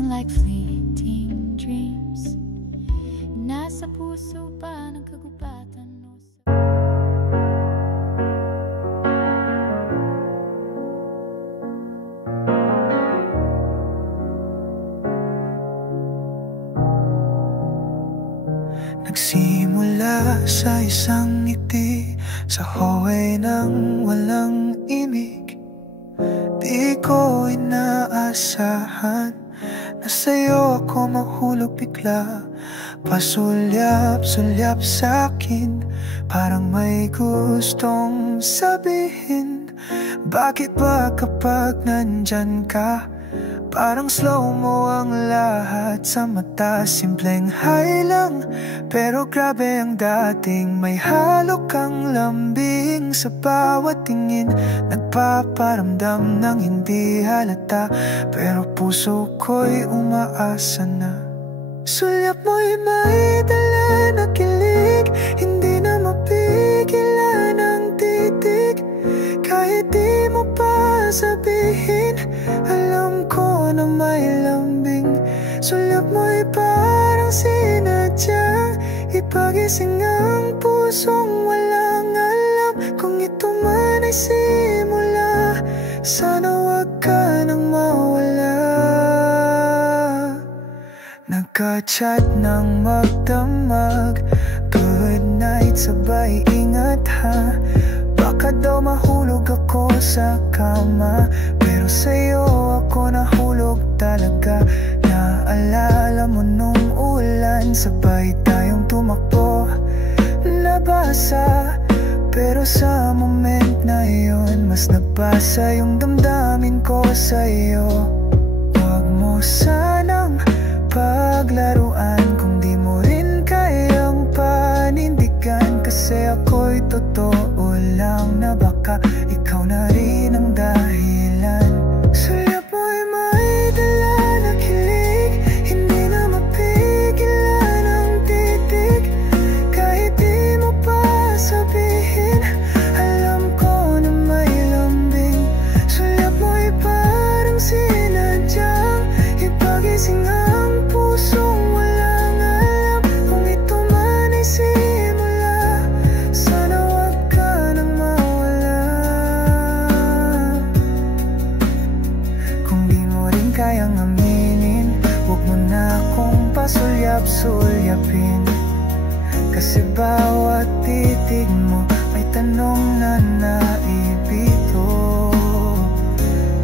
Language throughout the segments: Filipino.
something like fleeting dreams. Nasa puso pa ng kagubatan mo. Nagsimula sa isang ngiti, sa hallway ng walang imig. Di ko inaasahan na sa'yo ako mahulog bigla. Pasulyap-sulyap sa'kin, parang may gustong sabihin. Bakit ba kapag nandyan ka, parang slow mo ang lahat sa mata? Simpleng hi lang, pero grabe ang dating. May halo kang lambing sa bawat tingin, nagpaparamdam ng hindi halata, pero puso ko'y umaasa na. Sulyap mo'y may dala na kilig, hindi na mapigilan ang titig. Kahit di mo pa sabihin, alam ko na may lambing. Sulyap mo'y parang sinadyang ipagising ang pusong walang alam. Kung ito man ay simula, sana wag ka nang mawala. Nagka-chat ng magdamag, good night, sabay ingat ha. Baka daw mahulog ako sa kama, pero sa'yo ako nahulog talaga. Naalala mo nung ulan, sabay tayong tumakbo. Nabasa, pero sa moment na yun, mas nabasa yung damdamin ko sa'yo. Huwag mo sanang paglaruan kung di mo rin kayang panindigan, kasi ako'y totoo lang na baka ikaw na rin ang dahilan. Sulyap mo'y may dala na kilig, hindi na mapigilan ang titig. Kahit di mo pa sabihin, alam ko na may lambing. Sulyap mo'y parang sinadyang ipagising ang pusong walang alam. Kung ito man ay simula, sana wag ka nang mawala. Kung di mo rin kayang aminin, huwag mo na akong pasulyap-sulyapin, kasi bawat titig mo may tanong na naibito.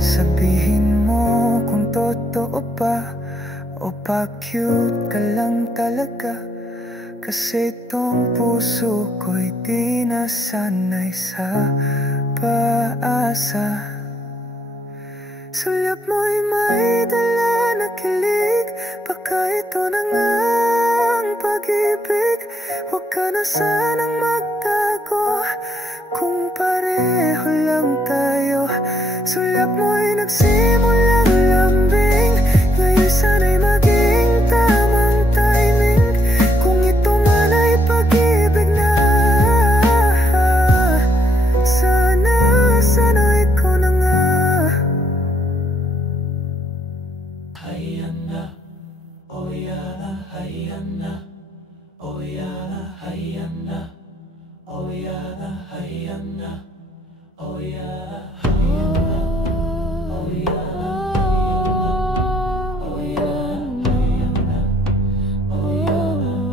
Sabihin mo kung totoo pa o pa-cute ka lang talaga, kasi tong puso ko'y di nasanay sa paasa. Sulyap mo'y may dala na kilig, baka ito na nga ang pag-ibig. Huwag ka na sanang magtago kung pareho lang tayo. Sulyap mo'y nagsimulang lambing, ngayon sana'y maging tamang timing. Kung ito man ay pag-ibig na, sana ikaw na nga. Hayana, oyana, hayana, oyana, hayana, oyana, hayana, oyana,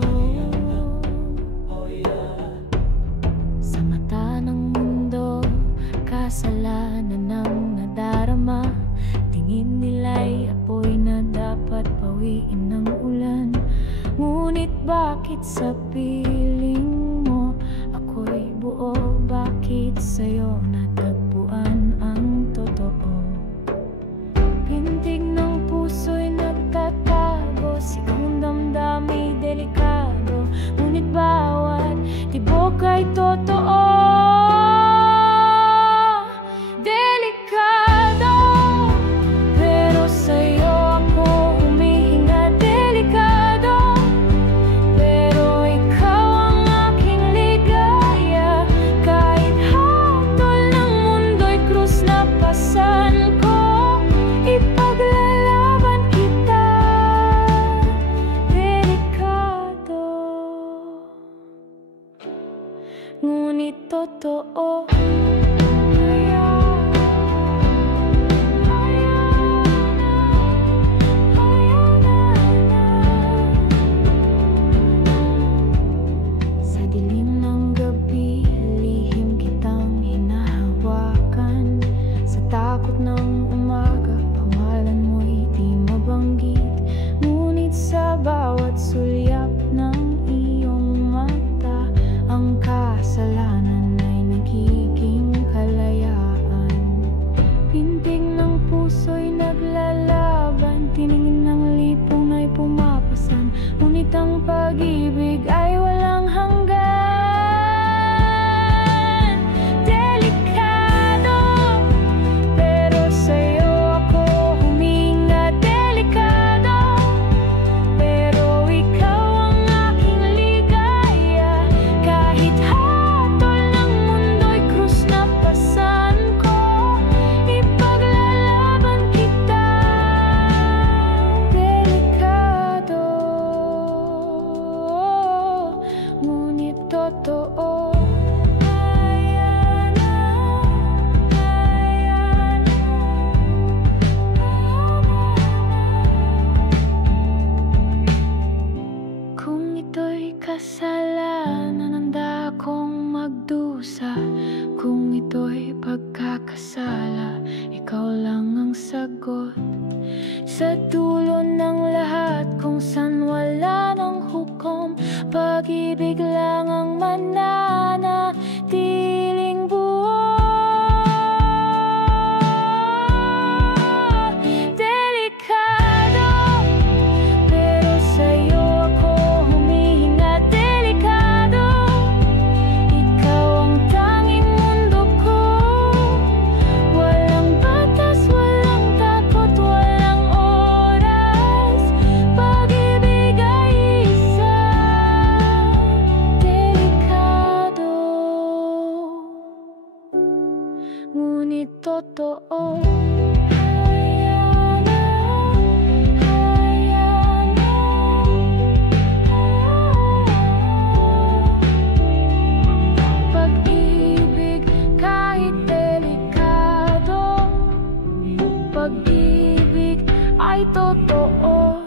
hayana, oyana. Sa mata ng mundo, kasalanan ang nadarama. Tingin nila'y apoy na dapat pawiin ng ulan. Ngunit bakit sa piling mo ako'y buo? Bakit sa'yo natagpuan ang totoo? Pintig ng puso'y nagtatago, sigang damdami delikado. Ngunit bawat tibok ay totoo. Delikado, pero sa'yo ako humihinga. Delikado, pero ikaw ang aking ligaya. Kahit hatol ngunit totoo. Sa dilim ng gabi, lihim kitang hinahawakan. Sa takot ng umaga, pangalan mo'y di mabanggit. Ngunit sa bawat sulyap ng iyong mata, ang kasalanan ay nagiging kalayaan. Pintig ng puso'y naglalaban, tiningin ng lipong ay pumapasan. Ngunit ang pag-ibig ay walang hanggan. Delikado, pero sa'yo ako huminga. Delikado, pero ikaw ang aking ligaya. Kahit hatol ng mundo'y krus na pasan ko, ipaglalaban kita. Delikado, ngunit totoo. Kung ito'y kasalanan, handa akong magdusa. Kung ito'y pagkakasala, ikaw lang ang sagot. Sa dulo ng lahat, kung saan wala ng hukom, pag-ibig lang ang mananatiling buo. Delikado, pero sa'yo ako humihinga. Delikado, ikaw ang tanging mundo ko. Walang batas, walang takot, walang oras. Pag-ibig ay isa. Delikado, ngunit totoo. Pag-ibig kahit delikado, pag-ibig ay totoo.